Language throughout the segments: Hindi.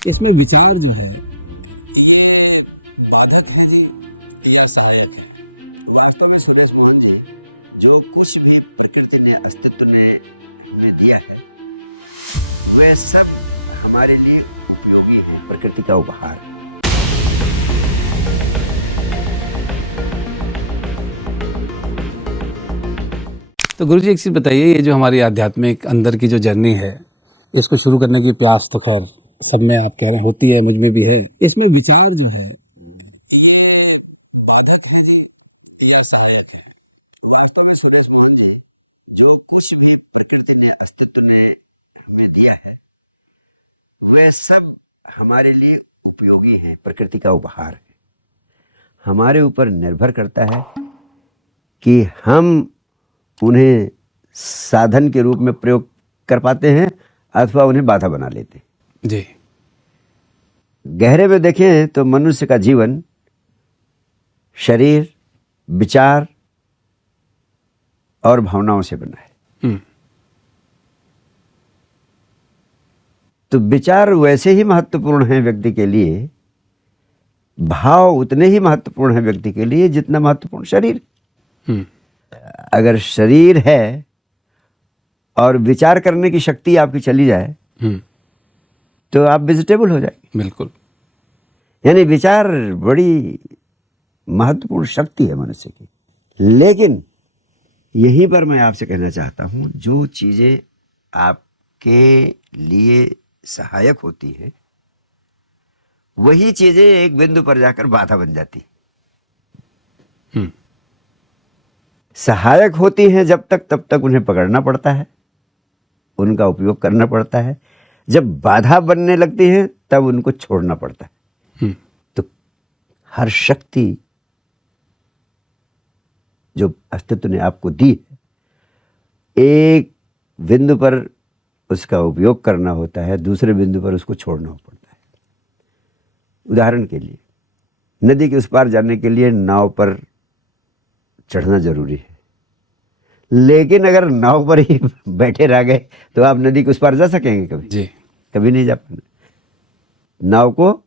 इसमें विचार जो है ये बाधक है जी या सहायक है। वास्तव में सुरेश मोहन जी, जो कुछ भी प्रकृति ने अस्तित्व ने हमें दिया है वह सब हमारे लिए उपयोगी है, प्रकृति का उपहार है। तो गुरुजी एक चीज़ बताइए, ये जो हमारी आध्यात्मिक अंदर की जो जर्नी है, इसको शुरू करने की प्यास तो खैर सब में आप कह रहे हैं होती है, मुझ में भी है। इसमें विचार जो है ये बाधक है जी या सहायक है। वास्तव में सुरेश मोहन जी, जो कुछ भी प्रकृति ने अस्तित्व ने हमें दिया है वह सब हमारे लिए उपयोगी है, प्रकृति का उपहार है। हमारे ऊपर निर्भर करता है कि हम उन्हें साधन के रूप में प्रयोग कर पाते हैं अथवा उन्हें बाधा बना लेते हैं। जी। गहरे में देखें तो मनुष्य का जीवन शरीर, विचार और भावनाओं से बना है। तो विचार वैसे ही महत्वपूर्ण हैं व्यक्ति के लिए, भाव उतने ही महत्वपूर्ण हैं व्यक्ति के लिए जितना महत्वपूर्ण शरीर। अगर शरीर है और विचार करने की शक्ति आपकी चली जाए तो आप वेजिटेबल हो जाएंगे। बिल्कुल। यानी विचार बड़ी महत्वपूर्ण शक्ति है मनुष्य की। लेकिन यहीं पर मैं आपसे कहना चाहता हूं, जो चीजें आपके लिए सहायक होती हैं वही चीजें एक बिंदु पर जाकर बाधा बन जाती। सहायक होती हैं जब तक, तब तक उन्हें पकड़ना पड़ता है, उनका उपयोग करना पड़ता है। जब बाधा बनने लगती हैं तब उनको छोड़ना पड़ता है। तो हर शक्ति जो अस्तित्व ने आपको दी है, एक बिंदु पर उसका उपयोग करना होता है, दूसरे बिंदु पर उसको छोड़ना पड़ता है। उदाहरण के लिए, नदी के उस पार जाने के लिए नाव पर चढ़ना जरूरी है, लेकिन अगर नाव पर ही बैठे रह गए तो आप नदी के उस पार जा सकेंगे कभी? जी। कभी नहीं जा पाना। नाव को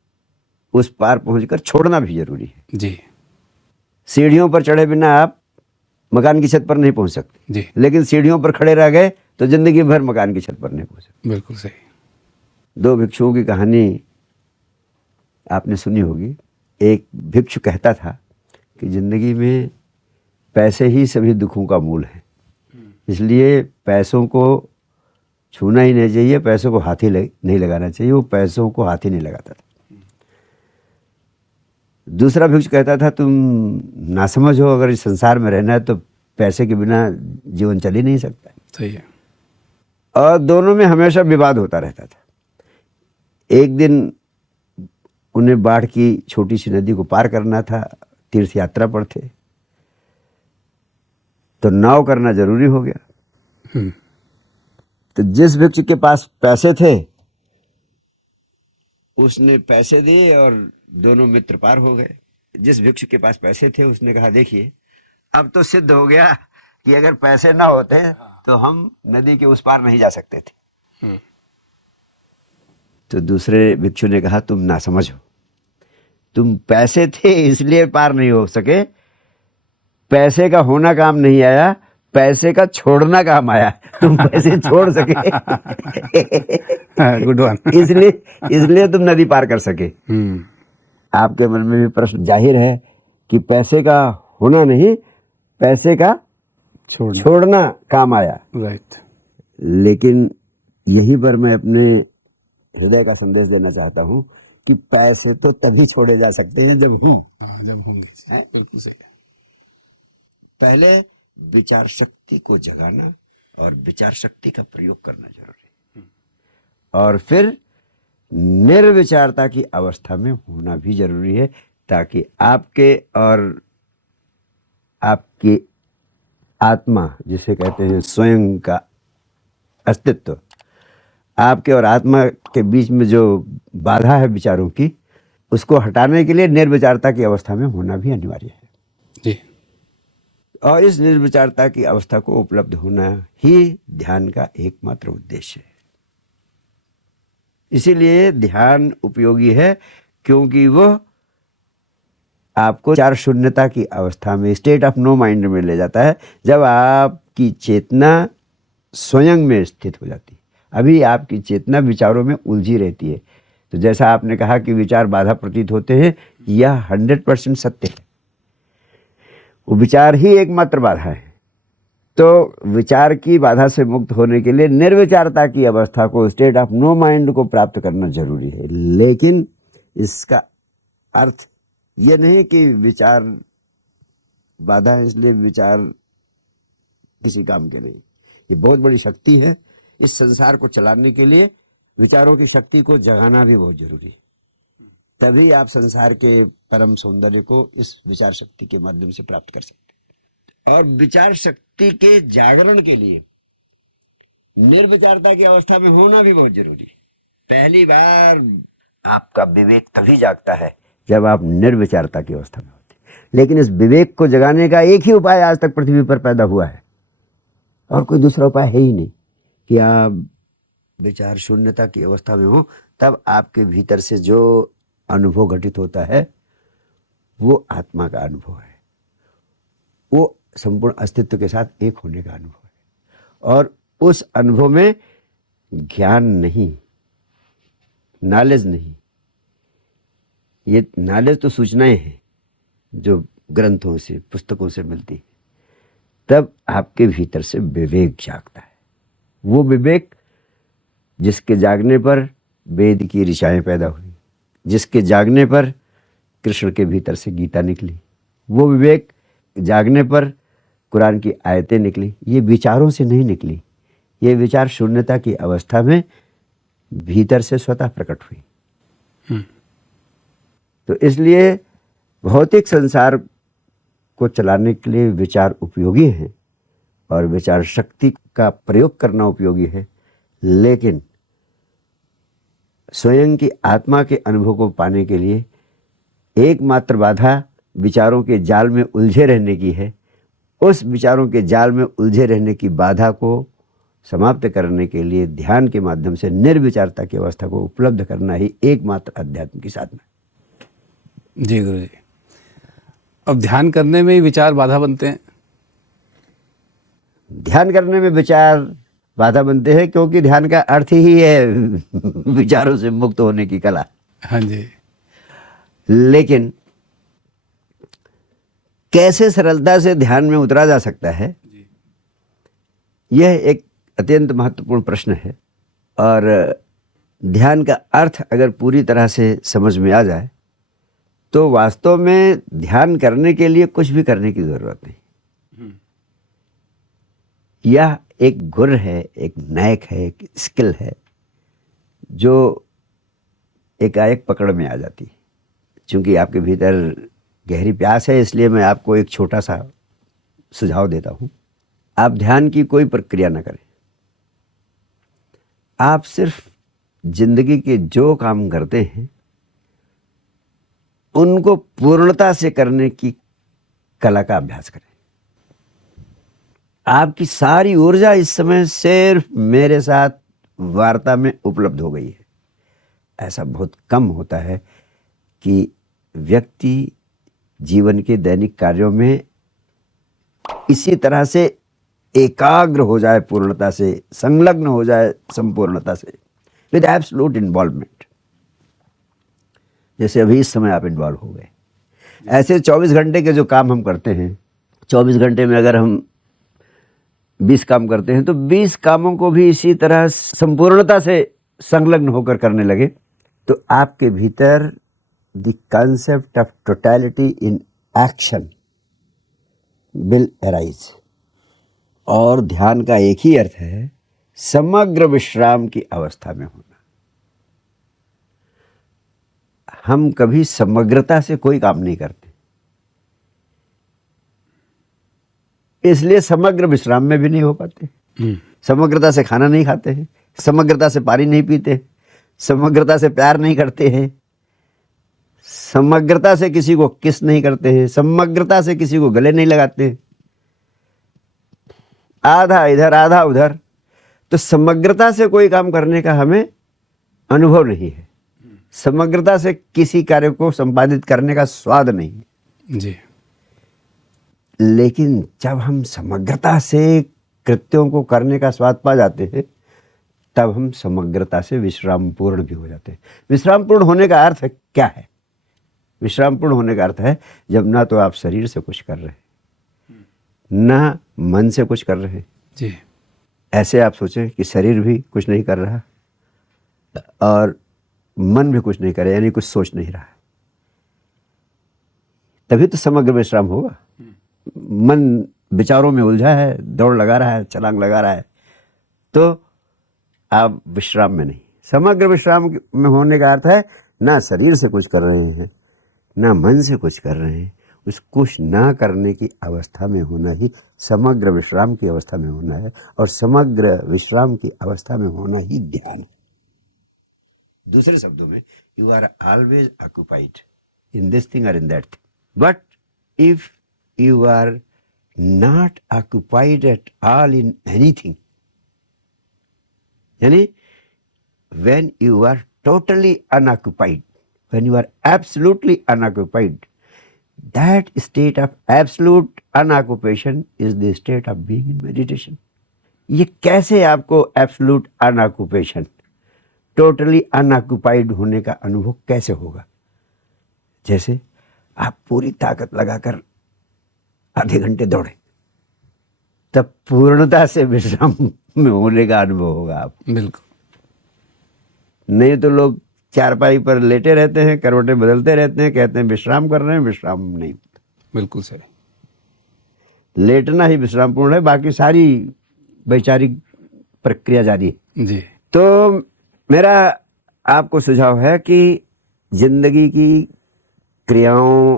उस पार पहुंचकर छोड़ना भी जरूरी है। जी। सीढ़ियों पर चढ़े बिना आप मकान की छत पर नहीं पहुंच सकते। जी। लेकिन सीढ़ियों पर खड़े रह गए तो जिंदगी भर मकान की छत पर नहीं पहुंच सकते। बिल्कुल सही। दो भिक्षुओं की कहानी आपने सुनी होगी। एक भिक्षु कहता था कि जिंदगी में पैसे ही सभी दुखों का मूल है, इसलिए पैसों को छूना ही नहीं चाहिए, पैसों को हाथ ही नहीं लगाना चाहिए। वो पैसों को हाथ ही नहीं लगाता था। दूसरा भिक्षु कहता था तुम नासमझ हो, अगर इस संसार में रहना है तो पैसे के बिना जीवन चल ही नहीं सकता। सही है। और दोनों में हमेशा विवाद होता रहता था। एक दिन उन्हें बाढ़ की छोटी सी नदी को पार करना था, तीर्थ यात्रा पर थे, तो नाव करना जरूरी हो गया। तो जिस भिक्षु के पास पैसे थे उसने पैसे दिए और दोनों मित्र पार हो गए। जिस भिक्षु के पास पैसे थे उसने कहा देखिए अब तो सिद्ध हो गया कि अगर पैसे ना होते तो हम नदी के उस पार नहीं जा सकते थे। तो दूसरे भिक्षु ने कहा तुम नासमझ हो, तुम पैसे थे इसलिए पार नहीं हो सके, पैसे का होना काम नहीं आया, पैसे का छोड़ना काम आया। तुम पैसे छोड़ सके गुड वन। इसलिए तुम नदी पार कर सके। आपके मन में भी प्रश्न जाहिर है कि पैसे का होना नहीं, पैसे का छोड़ना काम आया। राइट। लेकिन यहीं पर मैं अपने हृदय का संदेश देना चाहता हूं कि पैसे तो तभी छोड़े जा सकते हैं जब हों। जब होंगे। बिल्कुल सही। पहले विचार शक्ति को जगाना और विचार शक्ति का प्रयोग करना जरूरी है, और फिर निर्विचारता की अवस्था में होना भी जरूरी है, ताकि आपके और आपकी आत्मा, जिसे कहते हैं स्वयं का अस्तित्व, आपके और आत्मा के बीच में जो बाधा है विचारों की, उसको हटाने के लिए निर्विचारता की अवस्था में होना भी अनिवार्य है। जी। और इस निर्विचारता की अवस्था को उपलब्ध होना ही ध्यान का एकमात्र उद्देश्य है। इसीलिए ध्यान उपयोगी है, क्योंकि वो आपको विचार शून्यता की अवस्था में, स्टेट ऑफ नो माइंड में ले जाता है, जब आपकी चेतना स्वयं में स्थित हो जाती है। अभी आपकी चेतना विचारों में उलझी रहती है। तो जैसा आपने कहा कि विचार बाधा प्रतीत होते हैं, यह 100% सत्य है। वो विचार ही एकमात्र बाधा है। तो विचार की बाधा से मुक्त होने के लिए निर्विचारता की अवस्था को, स्टेट ऑफ नो माइंड को प्राप्त करना जरूरी है। लेकिन इसका अर्थ ये नहीं कि विचार बाधा है इसलिए विचार किसी काम के नहीं। ये बहुत बड़ी शक्ति है। इस संसार को चलाने के लिए विचारों की शक्ति को जगाना भी बहुत जरूरी है। तभी आप संसार के परम सौंदर्य को इस विचार शक्ति के माध्यम से प्राप्त कर सकते हैं। और विचार शक्ति के जागरण के लिए निर्विचारता की अवस्था में होना भी बहुत जरूरी है। पहली बार आपका विवेक तभी जागता है जब आप निर्विचारता की अवस्था में होते हैं। लेकिन इस विवेक को जगाने का एक ही उपाय आज तक पृथ्वी पर पैदा हुआ है, और कोई दूसरा उपाय है ही नहीं, कि आप विचार शून्यता की अवस्था में हो। तब आपके भीतर से जो अनुभव घटित होता है वो आत्मा का अनुभव है, वो संपूर्ण अस्तित्व के साथ एक होने का अनुभव है। और उस अनुभव में ज्ञान नहीं, नॉलेज नहीं, ये नॉलेज तो सूचनाएं हैं जो ग्रंथों से, पुस्तकों से मिलती है। तब आपके भीतर से विवेक जागता है। वो विवेक जिसके जागने पर वेद की ऋचाएं पैदा हुई, जिसके जागने पर कृष्ण के भीतर से गीता निकली, वो विवेक जागने पर कुरान की आयतें निकली। ये विचारों से नहीं निकली, ये विचार शून्यता की अवस्था में भीतर से स्वतः प्रकट हुई। तो इसलिए भौतिक संसार को चलाने के लिए विचार उपयोगी हैं और विचार शक्ति का प्रयोग करना उपयोगी है। लेकिन स्वयं की आत्मा के अनुभव को पाने के लिए एकमात्र बाधा विचारों के जाल में उलझे रहने की है। उस विचारों के जाल में उलझे रहने की बाधा को समाप्त करने के लिए ध्यान के माध्यम से निर्विचारता की अवस्था को उपलब्ध करना ही एकमात्र अध्यात्म की साधना है। जी गुरु जी, अब ध्यान करने में ही विचार बाधा बनते हैं। ध्यान करने में विचार बाधा बनते हैं क्योंकि ध्यान का अर्थ ही है विचारों से मुक्त होने की कला। हाँ जी। लेकिन कैसे सरलता से ध्यान में उतरा जा सकता है, यह एक अत्यंत महत्वपूर्ण प्रश्न है। और ध्यान का अर्थ अगर पूरी तरह से समझ में आ जाए तो वास्तव में ध्यान करने के लिए कुछ भी करने की जरूरत नहीं। यह एक गुर है, एक नायक है, एक स्किल है जो एकाएक पकड़ में आ जाती है। क्योंकि आपके भीतर गहरी प्यास है, इसलिए मैं आपको एक छोटा सा सुझाव देता हूं। आप ध्यान की कोई प्रक्रिया ना करें, आप सिर्फ जिंदगी के जो काम करते हैं उनको पूर्णता से करने की कला का अभ्यास करें। आपकी सारी ऊर्जा इस समय सिर्फ मेरे साथ वार्ता में उपलब्ध हो गई है। ऐसा बहुत कम होता है कि व्यक्ति जीवन के दैनिक कार्यों में इसी तरह से एकाग्र हो जाए, पूर्णता से संलग्न हो जाए, संपूर्णता से, विद एब्सोल्यूट इन्वॉल्वमेंट, जैसे अभी इस समय आप इन्वॉल्व हो गए। ऐसे 24 घंटे के जो काम हम करते हैं, 24 घंटे में अगर हम 20 काम करते हैं तो 20 कामों को भी इसी तरह संपूर्णता से संलग्न होकर करने लगे तो आपके भीतर the concept of totality in action will arise. और ध्यान का एक ही अर्थ है समग्र विश्राम की अवस्था में होना। हम कभी समग्रता से कोई काम नहीं करते, इसलिए समग्र विश्राम में भी नहीं हो पाते। समग्रता से खाना नहीं खाते हैं, समग्रता से पानी नहीं पीते, समग्रता से प्यार नहीं करते हैं, समग्रता से किसी को किस नहीं करते हैं, समग्रता से किसी को गले नहीं लगाते हैं, आधा इधर आधा उधर। तो समग्रता से कोई काम करने का हमें अनुभव नहीं है, समग्रता से किसी कार्य को संपादित करने का स्वाद नहीं है। जी लेकिन जब हम समग्रता से कृत्यों को करने का स्वाद पा जाते हैं, तब हम समग्रता से विश्राम पूर्ण भी हो जाते हैं। विश्राम पूर्ण होने का अर्थ क्या है? विश्राम पूर्ण होने का अर्थ है जब ना तो आप शरीर से कुछ कर रहे हैं, ना मन से कुछ कर रहे हैं। जी ऐसे आप सोचें कि शरीर भी कुछ नहीं कर रहा और मन भी कुछ नहीं कर रहा, यानी कुछ सोच नहीं रहा, तभी तो समग्र विश्राम होगा। मन विचारों में उलझा है, दौड़ लगा रहा है, छलांग लगा रहा है, तो आप विश्राम में नहीं। समग्र विश्राम में होने का अर्थ है ना शरीर से कुछ कर रहे हैं, ना मन से कुछ कर रहे हैं, उस कुछ ना करने की अवस्था में होना ही समग्र विश्राम की अवस्था में होना है, और समग्र विश्राम की अवस्था में होना ही ध्यान है। दूसरे शब्दों में, you are always occupied in this thing और in that thing, but if you are not occupied at all in anything, यानी when you are totally unoccupied, when you are absolutely unoccupied, that state of absolute unoccupation is the state of being in meditation. ये कैसे आपको absolute unoccupation, totally unoccupied होने का अनुभव कैसे होगा? जैसे आप पूरी ताकत लगाकर आधे घंटे दौड़े, तब पूर्णता से विश्राम में होने का अनुभव होगा आप। बिल्कुल। नहीं तो लोग चारपाई पर लेटे रहते हैं, करवटें बदलते रहते हैं, कहते हैं विश्राम कर रहे हैं, विश्राम नहीं होता। बिल्कुल सही। लेटना ही विश्राम पूर्ण है, बाकी सारी वैचारिक प्रक्रिया जारी है। जी तो मेरा आपको सुझाव है कि जिंदगी की क्रियाओं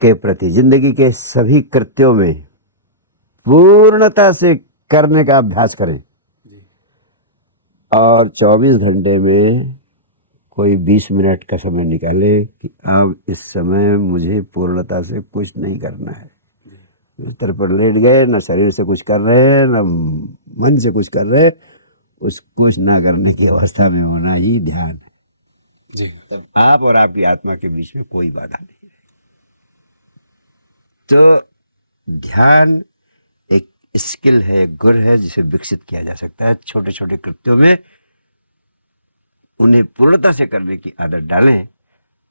के प्रति, जिंदगी के सभी कृत्यों में पूर्णता से करने का अभ्यास करें, और 24 घंटे में कोई 20 मिनट का समय निकाले कि अब इस समय मुझे पूर्णता से कुछ नहीं करना है। बिस्तर पर लेट गए, ना शरीर से कुछ कर रहे हैं, ना मन से कुछ कर रहे, उस कुछ ना करने की अवस्था में होना ही ध्यान है। जी तब आप और आपकी आत्मा के बीच में कोई बाधा नहीं। तो ध्यान एक स्किल है, एक गुण है, जिसे विकसित किया जा सकता है। छोटे छोटे कृत्यों में उन्हें पूर्णता से करने की आदत डालें,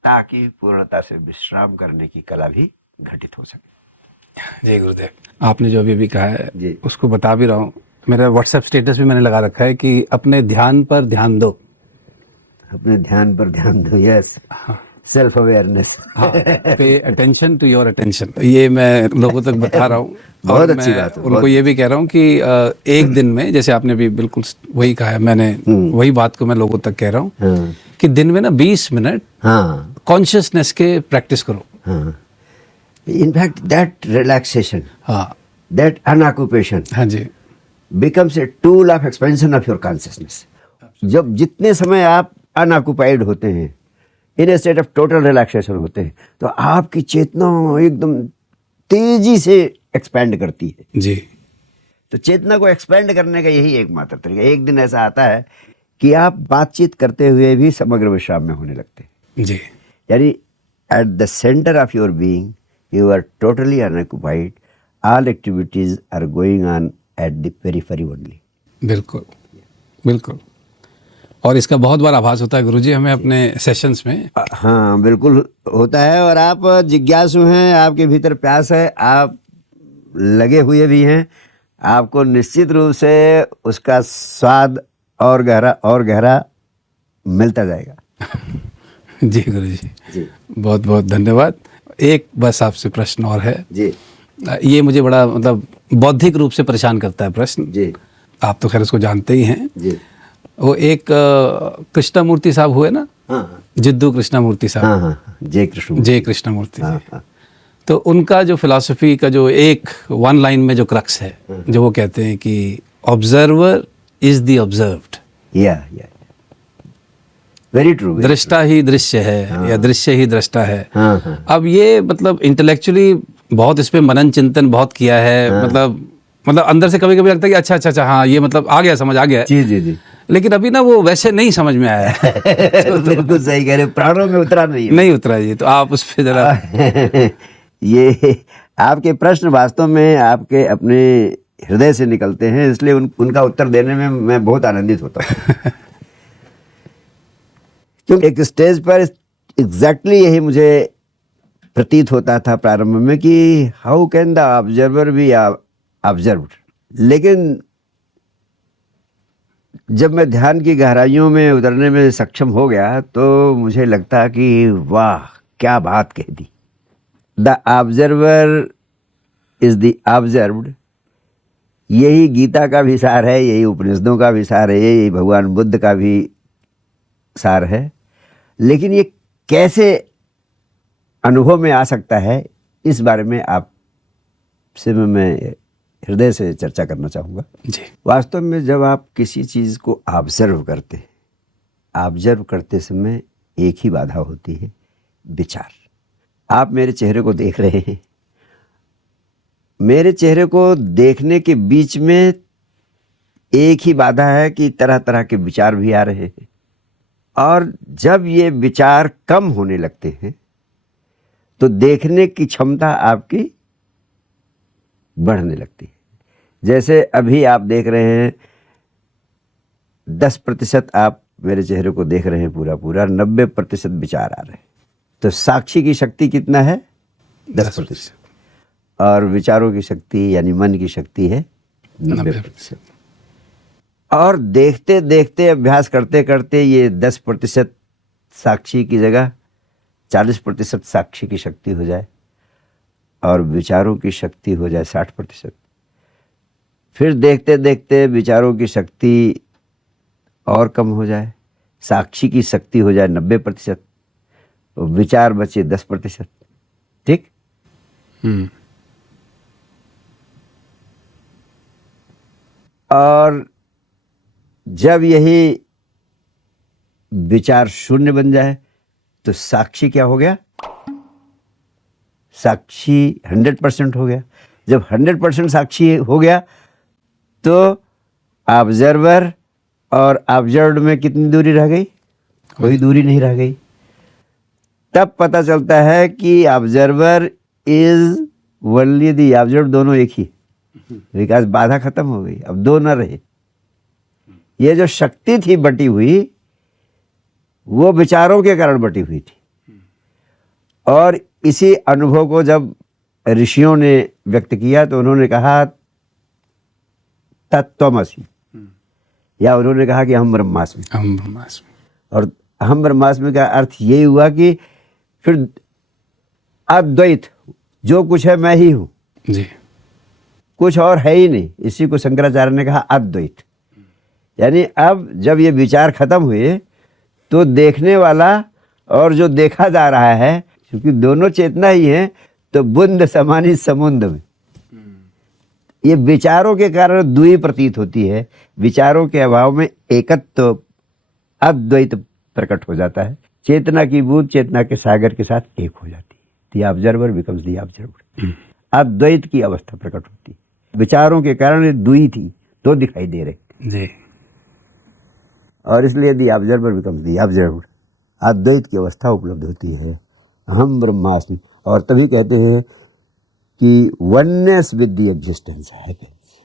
ताकि पूर्णता से विश्राम करने की कला भी घटित हो सके। जी गुरुदेव, आपने जो अभी कहा है जी। उसको बता भी रहा हूँ। मेरा व्हाट्सएप स्टेटस भी मैंने लगा रखा है कि अपने ध्यान पर ध्यान दो। अपने ध्यान पर ध्यान दो, yes, self awareness. Pay attention to your attention, ये मैं लोगों तक बता रहा हूँ। बहुत और अच्छी मैं बात है। उनको ये भी कह रहा हूँ कि एक दिन में, जैसे आपने भी बिल्कुल वही कहा है, मैंने वही बात को मैं लोगों तक कह रहा हूँ कि दिन में ना 20 मिनट कॉन्शियसनेस के प्रैक्टिस करो। इनफैक्ट दैट रिलैक्सेशन, हाँ, दैट अनऑक्युपेशन, हाँ जी, becomes a tool of expansion of your consciousness. जब जितने समय आप अनऑक्युपाइड होते हैं, इन स्टेट ऑफ टोटल रिलैक्सेशन होते हैं, तो आपकी चेतना एकदम तेजी से एक्सपैंड करती है। जी, तो चेतना को एक्सपैंड करने का यही एकमात्र तरीका। एक दिन ऐसा आता है कि आप बातचीत करते हुए भी समग्र विश्राम में होने लगते हैं। जी, यानी at the centre of your being you are totally unoccupied, all activities are going on at the periphery only. बिल्कुल बिल्कुल। और इसका बहुत बार आभास होता है गुरुजी हमें अपने सेशंस में। हाँ बिल्कुल होता है, और आप जिज्ञासु हैं, आपके भीतर प्यास है, आप लगे हुए भी हैं, आपको निश्चित रूप से उसका स्वाद और गहरा मिलता जाएगा। जी गुरुजी, जी बहुत बहुत धन्यवाद। एक बस आपसे प्रश्न और है जी। ये मुझे बड़ा मतलब बौद्धिक रूप से परेशान करता है प्रश्न। जी, आप तो खैर उसको जानते ही हैं। जी, वो एक कृष्णमूर्ति साहब हुए ना, हाँ जिद्दू कृष्णमूर्ति साहब, हाँ हाँ, जय कृष्ण, जय कृष्णमूर्ति हाँ, जी। हाँ, तो उनका जो फिलॉसफी का जो एक वन लाइन में जो क्रक्स है, जो वो कहते हैं कि ऑब्जर्वर इज द ऑब्जर्व्ड। या वेरी ट्रू। दृष्टा ही दृश्य है, या दृश्य ही दृष्टा है। हाँ हाँ, अब ये मतलब इंटेलेक्चुअली बहुत इस पे मनन चिंतन बहुत किया है। मतलब अंदर से कभी कभी लगता है कि अच्छा हाँ ये मतलब आ गया, समझ आ गया। जी जी जी। लेकिन अभी ना वो वैसे नहीं समझ में आया है। बिल्कुल सही कह रहे हो, प्राणों में उतरा नहीं है। नहीं उतरा ये, तो आप उस पे जरा ये आपके प्रश्न वास्तव में आपके अपने हृदय से निकलते हैं, इसलिए उनका उत्तर देने में मैं बहुत आनंदित होता हूँ। क्योंकि एक स्टेज पर एग्जैक्टली यही मुझे प्रतीत होता था प्रारंभ में कि how can the observer B observed. लेकिन जब मैं ध्यान की गहराइयों में उतरने में सक्षम हो गया तो मुझे लगता कि वाह क्या बात कह दी। The observer is the observed, यही गीता का भी सार है, यही उपनिषदों का भी सार है, यही भगवान बुद्ध का भी सार है। लेकिन ये कैसे अनुभव में आ सकता है, इस बारे में आपसे मैं हृदय से चर्चा करना चाहूँगा। जी। वास्तव में जब आप किसी चीज़ को ऑब्जर्व करते समय एक ही बाधा होती है, विचार। आप मेरे चेहरे को देख रहे हैं, मेरे चेहरे को देखने के बीच में एक ही बाधा है कि तरह तरह के विचार भी आ रहे हैं। और जब ये विचार कम होने लगते हैं तो देखने की क्षमता आपकी बढ़ने लगती है। जैसे अभी आप देख रहे हैं 10% आप मेरे चेहरे को देख रहे हैं पूरा, 90% विचार आ रहे हैं। तो साक्षी की शक्ति कितना है? 10%। और विचारों की शक्ति यानी मन की शक्ति है 90%। और देखते देखते अभ्यास करते करते ये 10% साक्षी की जगह 40% साक्षी की शक्ति हो जाए और विचारों की शक्ति हो जाए 60%। फिर देखते देखते विचारों की शक्ति और कम हो जाए, साक्षी की शक्ति हो जाए 90%, विचार बचे 10%। ठीक? और जब यही विचार शून्य बन जाए तो साक्षी क्या हो गया? साक्षी 100% हो गया। जब 100% साक्षी हो गया तो ऑब्जर्वर और ऑब्जर्व्ड में कितनी दूरी रह गई? कोई दूरी नहीं रह गई। तब पता चलता है कि observer is only the observe, दोनों एक ही, विकास बाधा खत्म हो गई, अब दो न रहे। ये जो शक्ति थी बटी हुई वो विचारों के कारण बटी हुई थी। और इसी अनुभव को जब ऋषियों ने व्यक्त किया तो उन्होंने कहा तत्त्वमसि, या उन्होंने कहा कि अहम ब्रह्मास्मि। हम ब्रह्मास्मि। और अहम ब्रह्मास्मि का अर्थ यही हुआ कि फिर अद्वैत, जो कुछ है मैं ही हूं, जी। कुछ और है ही नहीं। इसी को शंकराचार्य ने कहा अद्वैत। यानी अब जब ये विचार खत्म हुए तो देखने वाला और जो देखा जा रहा है, क्योंकि दोनों चेतना ही है, तो बुंद समानी समुद्र में ये विचारों के कारण दुई प्रतीत होती है। विचारों के अभाव में एकत्व अद्वैत प्रकट हो जाता है। चेतना की बूंद चेतना के सागर के साथ एक हो जाती है। The observer becomes the observed. Advaita की अवस्था प्रकट होती है। विचारों के कारण ये दुई थी, दो दिखाई दे रहे जी। और इसलिए the observer becomes the observed, Advaita की अवस्था उपलब्ध होती है। अहम ब्रह्मास्मि। और तभी कहते हैं कि oneness with the existence happens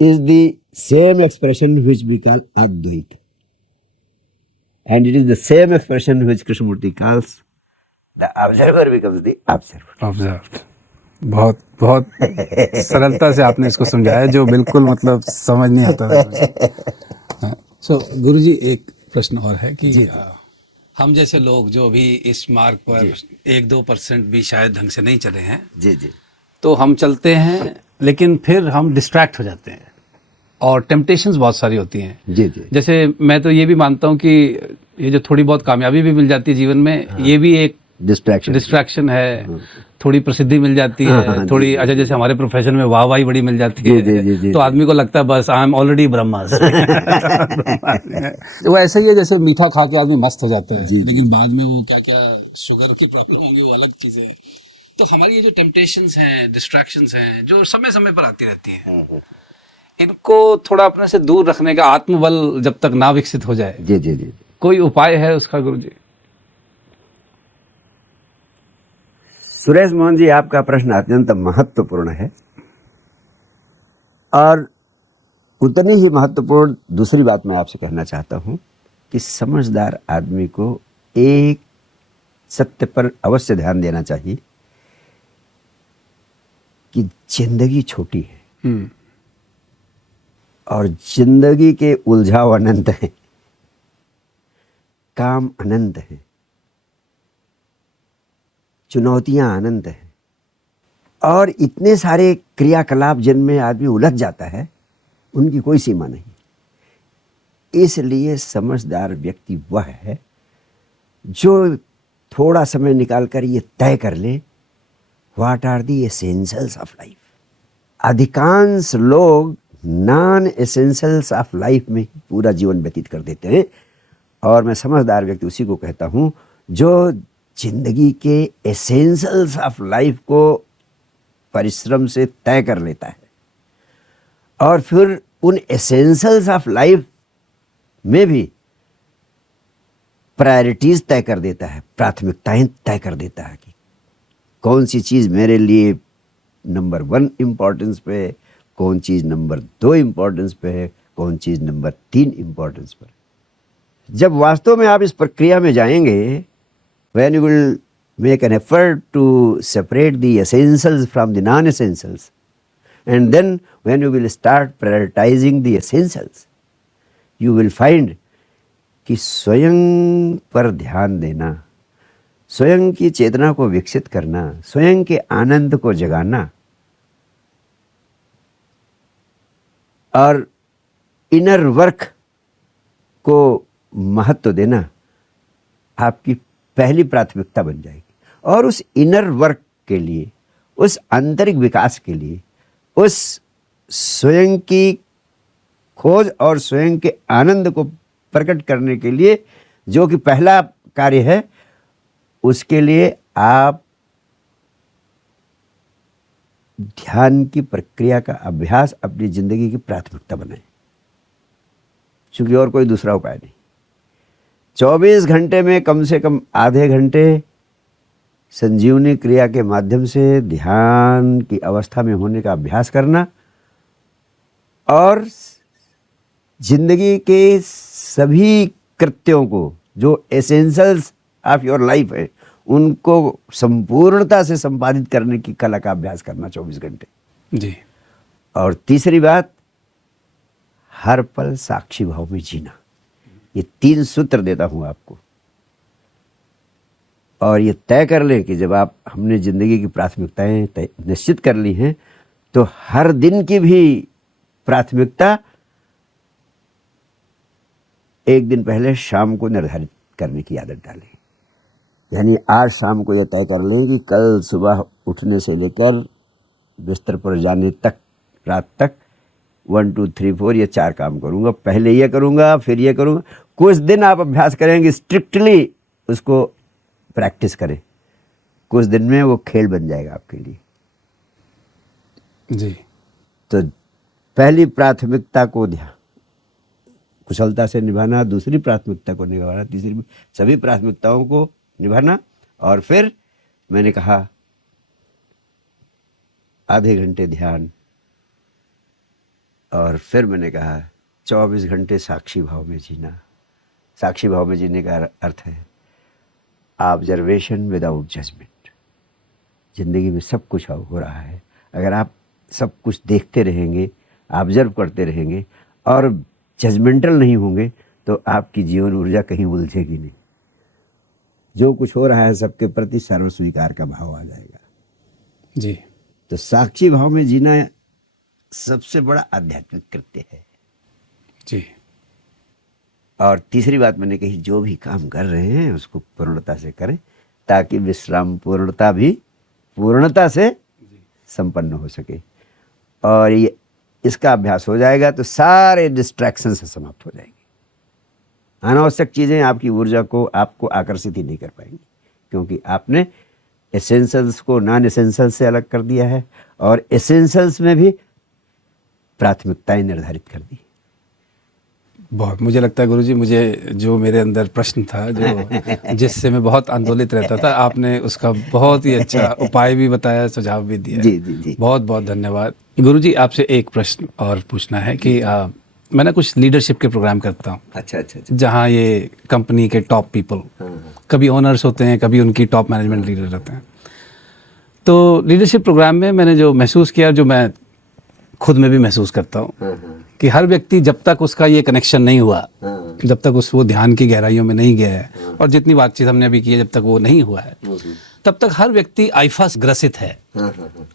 is the same expression which we call advaita, and it is the same expression which Krishnamurti calls the observer becomes the observed. Observe. बहुत बहुत सरलता से आपने इसको समझाया, जो बिल्कुल मतलब समझ नहीं आता था। सो गुरुजी, एक प्रश्न और है कि हम जैसे लोग जो अभी इस मार्ग पर 1-2% भी शायद ढंग से नहीं चले हैं, जी जी, तो हम चलते हैं लेकिन फिर हम डिस्ट्रैक्ट हो जाते हैं और टेम्पटेशंस बहुत सारी होती हैं। जी जी, जैसे मैं तो ये भी मानता हूँ कि ये जो थोड़ी बहुत कामयाबी भी मिल जाती है जीवन में, ये भी एक डिस्ट्रैक्शन है। थोड़ी प्रसिद्धि मिल जाती है, थोड़ी अच्छा, जैसे हमारे प्रोफेशन में वाहवाही बड़ी मिल जाती है, तो आदमी को लगता है बस आई एम ऑलरेडी ब्रह्मास्मि। वो ऐसे ही है जैसे मीठा खा के आदमी मस्त हो जाता है, लेकिन बाद में वो क्या क्या शुगर की प्रॉब्लम होंगी वो अलग चीजें है। तो हमारी ये जो टेम्पटेशंस हैं, डिस्ट्रैक्शंस हैं, जो समय समय पर आती रहती हैं, इनको थोड़ा अपने से दूर रखने का आत्मबल जब तक ना विकसित हो जाए, जी जी जी। कोई उपाय है उसका गुरुजी? सुरेश मोहन जी, आपका प्रश्न अत्यंत महत्वपूर्ण है, और उतनी ही महत्वपूर्ण दूसरी बात मैं आपसे कहना चाहता हूं कि समझदार आदमी को एक सत्य पर अवश्य ध्यान देना चाहिए कि जिंदगी छोटी है और जिंदगी के उलझाव अनंत हैं, काम अनंत हैं, चुनौतियां अनंत हैं, और इतने सारे क्रियाकलाप जिनमें आदमी उलझ जाता है, उनकी कोई सीमा नहीं। इसलिए समझदार व्यक्ति वह है जो थोड़ा समय निकालकर ये तय कर ले, what are the essentials of life. अधिकांश लोग नॉन एसेंशियल्स ऑफ लाइफ में पूरा जीवन व्यतीत कर देते हैं, और मैं समझदार व्यक्ति उसी को कहता हूं जो जिंदगी के एसेंशियल्स ऑफ लाइफ को परिश्रम से तय कर लेता है, और फिर उन एसेंशियल्स ऑफ लाइफ में भी प्रायोरिटीज तय कर देता है, प्राथमिकताएं तय कर देता है कि कौन सी चीज मेरे लिए नंबर 1 इम्पोर्टेंस पे है, कौन चीज नंबर 2 इम्पोर्टेंस पे है, कौन चीज नंबर 3 इम्पोर्टेंस पर है। जब वास्तव में आप इस प्रक्रिया में जाएंगे, when you will make an effort to separate the essentials from the non essentials, and then when you will start prioritizing the essentials, you will find कि स्वयं पर ध्यान देना, स्वयं की चेतना को विकसित करना, स्वयं के आनंद को जगाना और इनर वर्क को महत्व देना आपकी पहली प्राथमिकता बन जाएगी। और उस इनर वर्क के लिए, उस आंतरिक विकास के लिए, उस स्वयं की खोज और स्वयं के आनंद को प्रकट करने के लिए जो कि पहला कार्य है, उसके लिए आप ध्यान की प्रक्रिया का अभ्यास अपनी जिंदगी की प्राथमिकता बनाएं, क्योंकि और कोई दूसरा उपाय नहीं। 24 घंटे में कम से कम आधे घंटे संजीवनी क्रिया के माध्यम से ध्यान की अवस्था में होने का अभ्यास करना, और जिंदगी के सभी कृत्यों को जो एसेंशियल्स ऑफ योर लाइफ है, उनको संपूर्णता से संपादित करने की कला का अभ्यास करना 24 घंटे। जी। और तीसरी बात, हर पल साक्षी भाव में जीना। ये 3 सूत्र देता हूं आपको, और ये तय कर लें कि जब आप हमने जिंदगी की प्राथमिकताएं निश्चित कर ली हैं, तो हर दिन की भी प्राथमिकता एक दिन पहले शाम को निर्धारित करने की आदत डालें। यानी आज शाम को यह तय कर लें कि कल सुबह उठने से लेकर बिस्तर पर जाने तक, रात तक 1 2 3 4 ये 4 काम करूंगा। पहले ये करूंगा, फिर ये करूंगा। कुछ दिन आप अभ्यास करेंगे, स्ट्रिक्टली उसको प्रैक्टिस करें, कुछ दिन में वो खेल बन जाएगा आपके लिए। जी। तो पहली प्राथमिकता को ध्यान कुशलता से निभाना, दूसरी प्राथमिकता को निभाना, तीसरी, सभी प्राथमिकताओं को निभाना, और फिर मैंने कहा आधे घंटे ध्यान, और फिर मैंने कहा 24 घंटे साक्षी भाव में जीना। साक्षी भाव में जीने का अर्थ है ऑब्जर्वेशन विदाउट जजमेंट। जिंदगी में सब कुछ हो रहा है, अगर आप सब कुछ देखते रहेंगे, ऑब्जर्व करते रहेंगे और जजमेंटल नहीं होंगे, तो आपकी जीवन ऊर्जा कहीं उलझेगी नहीं। जो कुछ हो रहा है सबके प्रति सर्व स्वीकार का भाव आ जाएगा। जी। तो साक्षी भाव में जीना सबसे बड़ा आध्यात्मिक कृत्य है। जी। और तीसरी बात मैंने कही, जो भी काम कर रहे हैं उसको पूर्णता से करें, ताकि विश्राम पूर्णता भी पूर्णता से संपन्न हो सके। और ये इसका अभ्यास हो जाएगा तो सारे डिस्ट्रैक्शन से समाप्त हो जाएंगे। अनावश्यक चीज़ें आपकी ऊर्जा को, आपको आकर्षित ही नहीं कर पाएंगी, क्योंकि आपने एसेंशियल्स को नॉन एसेंशियल्स से अलग कर दिया है, और एसेंशियल्स में भी प्राथमिकताएं निर्धारित कर दी। बहुत, मुझे लगता है गुरुजी, मुझे जो मेरे अंदर प्रश्न था, जो जिससे मैं बहुत आंदोलित रहता था, आपने उसका बहुत ही अच्छा उपाय भी बताया, सुझाव भी दिया। जी जी जी। बहुत बहुत धन्यवाद। गुरुजी, आपसे एक प्रश्न और पूछना है कि मैं ना कुछ लीडरशिप के प्रोग्राम करता हूँ, अच्छा अच्छा अच्छा। जहाँ ये कंपनी के टॉप पीपल, कभी ओनर्स होते हैं, कभी उनकी टॉप मैनेजमेंट लीडर रहते हैं। तो लीडरशिप प्रोग्राम में मैंने जो महसूस किया, जो मैं खुद में भी महसूस करता हूँ, कि हर व्यक्ति जब तक उसका ये कनेक्शन नहीं हुआ, जब तक वो ध्यान की गहराइयों में नहीं गया है, और जितनी बातचीत हमने अभी की है, जब तक वो नहीं हुआ है, तब तक हर व्यक्ति आईफा से ग्रसित है।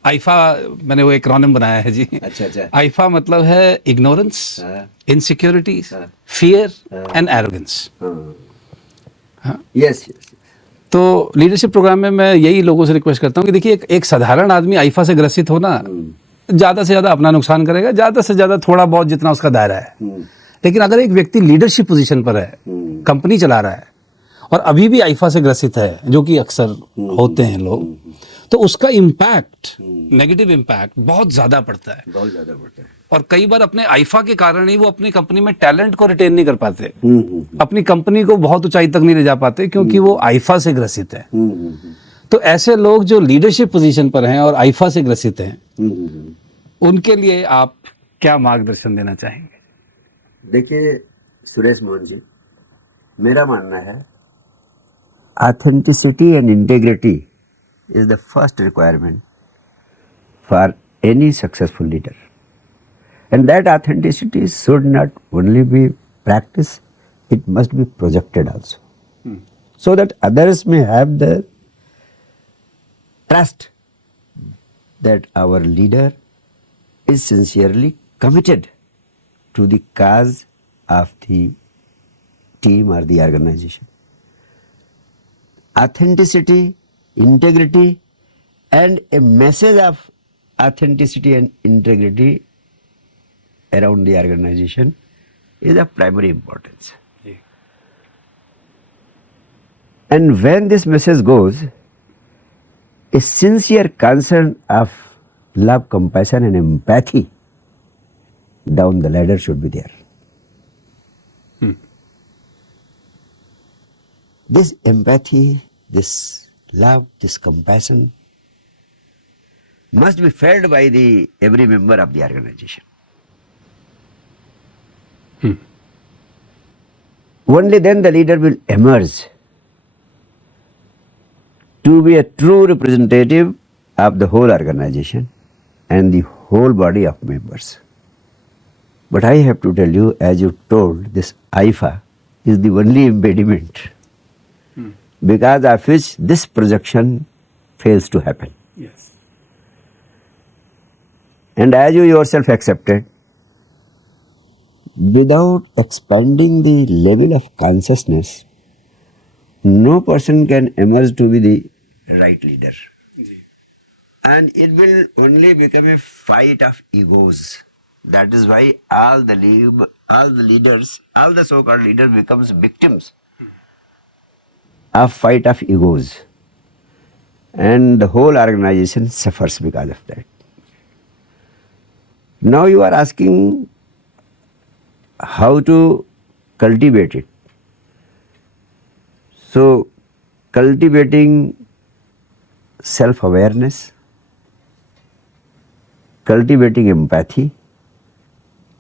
आईफा, मैंने वो एक्रोनिम बनाया है जी। अच्छा अच्छा। आईफा मतलब है ignorance, insecurities, fear and arrogance. Yes yes. तो लीडरशिप प्रोग्राम में मैं यही लोगों से रिक्वेस्ट करता हूँ कि देखिए, एक साधारण आदमी आईफा से ग्रसित होना, ज़्यादा से ज़्यादा अपना नुकसान करेगा, ज़्यादा से ज़्यादा थोड़ा बहुत जितना उसका दायरा है। लेकिन अगर एक व्यक्ति लीडरशिप पोजीशन पर है, कंपनी चला रहा है, और अभी भी आईफा से ग्रसित है, जो कि अक्सर होते हैं लोग, तो उसका इम्पैक्ट, नेगेटिव इम्पैक्ट बहुत ज़्यादा पड़ता है। बहुत ज़्यादा पड़ता है। और कई बार अपने आईफा के कारण ही वो अपनी कंपनी में टैलेंट को रिटेन नहीं कर पाते, अपनी कंपनी को बहुत ऊंचाई तक नहीं ले जा पाते, क्योंकि वो आईफा से ग्रसित है। तो ऐसे लोग जो लीडरशिप पोजीशन पर हैं और आईफा से ग्रसित हैं, उनके लिए आप क्या मार्गदर्शन देना चाहेंगे? देखिए सुरेश मोहन जी, मेरा मानना है authenticity and integrity is the first requirement for any successful leader, and that authenticity should not only be practiced, it must be projected also, so that others may have the trust that our leader is sincerely committed to the cause of the team or the organization. Authenticity, integrity, and a message of authenticity and integrity around the organization is of primary importance. And when this message goes, a sincere concern of love, compassion and empathy down the ladder should be there. This empathy, this love, this compassion must be felt by the every member of the organization. Only then the leader will emerge to be a true representative of the whole organization and the whole body of members. But I have to tell you, as you told, this AIFA is the only impediment because of which this projection fails to happen. Yes. And as you yourself accepted, without expanding the level of consciousness, no person can emerge to be the right leader. And it will only become a fight of egos. That is why all the leaders, all the so-called leaders becomes victims of fight of egos. And the whole organization suffers because of that. Now you are asking how to cultivate it. So, cultivating self-awareness, cultivating empathy,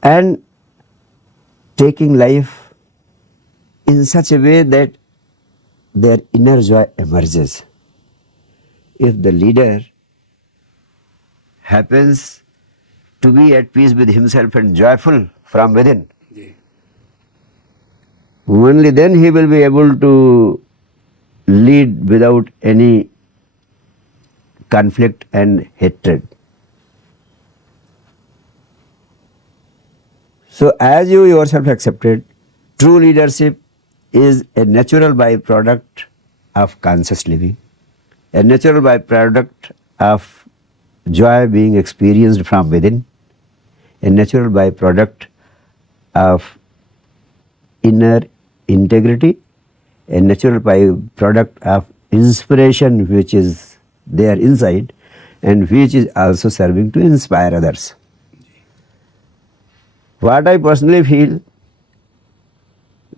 and taking life in such a way that their inner joy emerges. If the leader happens to be at peace with himself and joyful from within, only then he will be able to lead without any conflict and hatred. So as you yourself accepted, true leadership is a natural byproduct of conscious living, a natural byproduct of joy being experienced from within, a natural byproduct of inner integrity, a natural byproduct of inspiration which is there inside and which is also serving to inspire others. What I personally feel,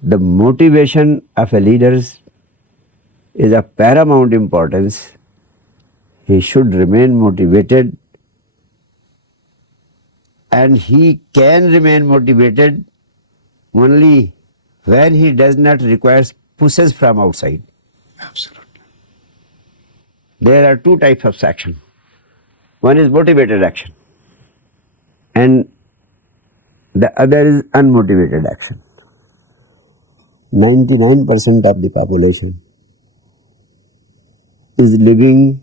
the motivation of a leader is of paramount importance. He should remain motivated, and he can remain motivated only when he does not require pushes from outside. Absolutely. There are two types of action. One is motivated action, and the other is unmotivated action. 99% of the population is living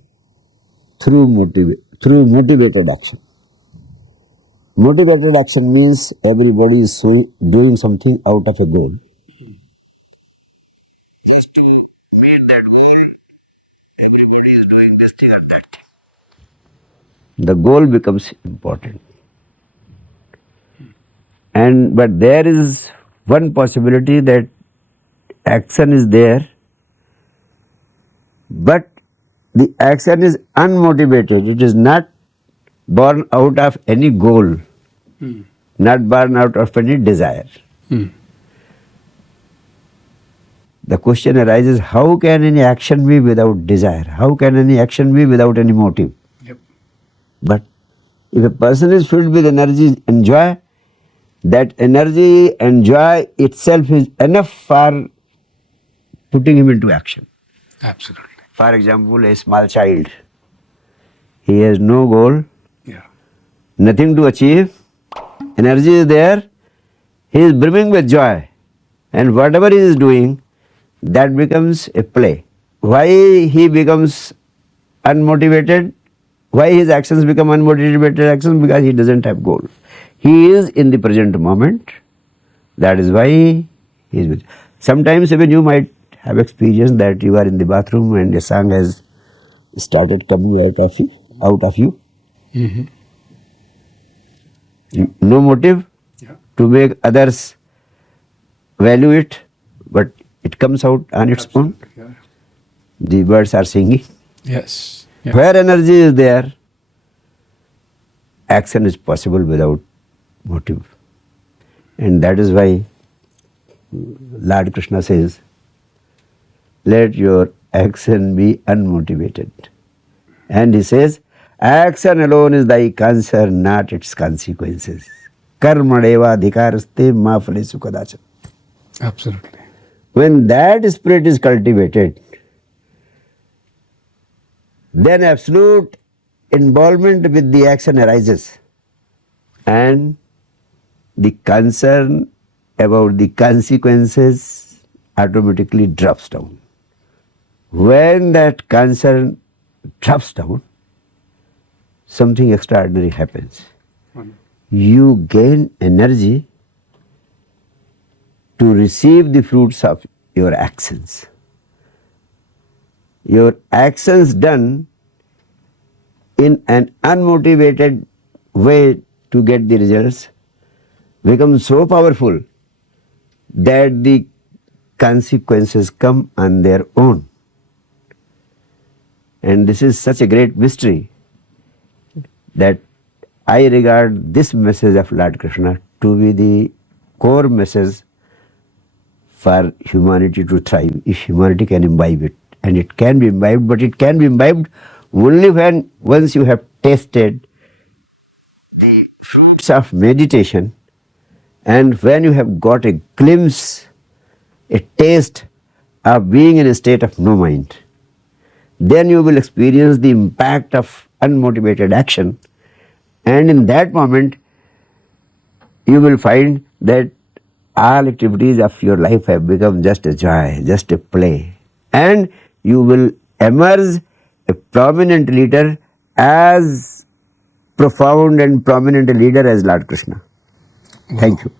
through motivated action. Motivated action means everybody is doing something out of a goal. Just to meet that goal, everybody is doing this thing or that thing. The goal becomes important. But there is one possibility that action is there, but the action is unmotivated. It is not born out of any goal, not born out of any desire. The question arises, how can any action be without desire? How can any action be without any motive? Yep. But if a person is filled with energy and joy, that energy and joy itself is enough for putting him into action. Absolutely. For example, a small child, he has no goal, Yeah. nothing to achieve, energy is there, he is brimming with joy, and whatever he is doing, that becomes a play. Why he becomes unmotivated? Why his actions become unmotivated actions? Because he doesn't have goal. He is in the present moment. That is why he is with. Sometimes even you might have experienced that you are in the bathroom and a song has started coming out of you. Mm-hmm. No motive Yeah. to make others value it, but it comes out on its own. Yeah. The birds are singing. Yes. Yeah. Where energy is there, action is possible without motive. And that is why Lord Krishna says, let your action be unmotivated. And he says, action alone is thy concern, not its consequences. Karmadeva adhikaraste ma phalesu kadachan. Absolutely. When that spirit is cultivated, then absolute involvement with the action arises, and the concern about the consequences automatically drops down. When that concern drops down, something extraordinary happens. You gain energy to receive the fruits of your actions. Your actions done in an unmotivated way to get the results become so powerful that the consequences come on their own. And this is such a great mystery that I regard this message of Lord Krishna to be the core message for humanity to thrive, if humanity can imbibe it. And it can be imbibed, but it can be imbibed only when once you have tasted the fruits of meditation, and when you have got a glimpse, a taste of being in a state of no mind. Then you will experience the impact of unmotivated action, and in that moment you will find that all activities of your life have become just a joy, just a play, and you will emerge a prominent leader, as profound and prominent a leader as Lord Krishna. Thank you.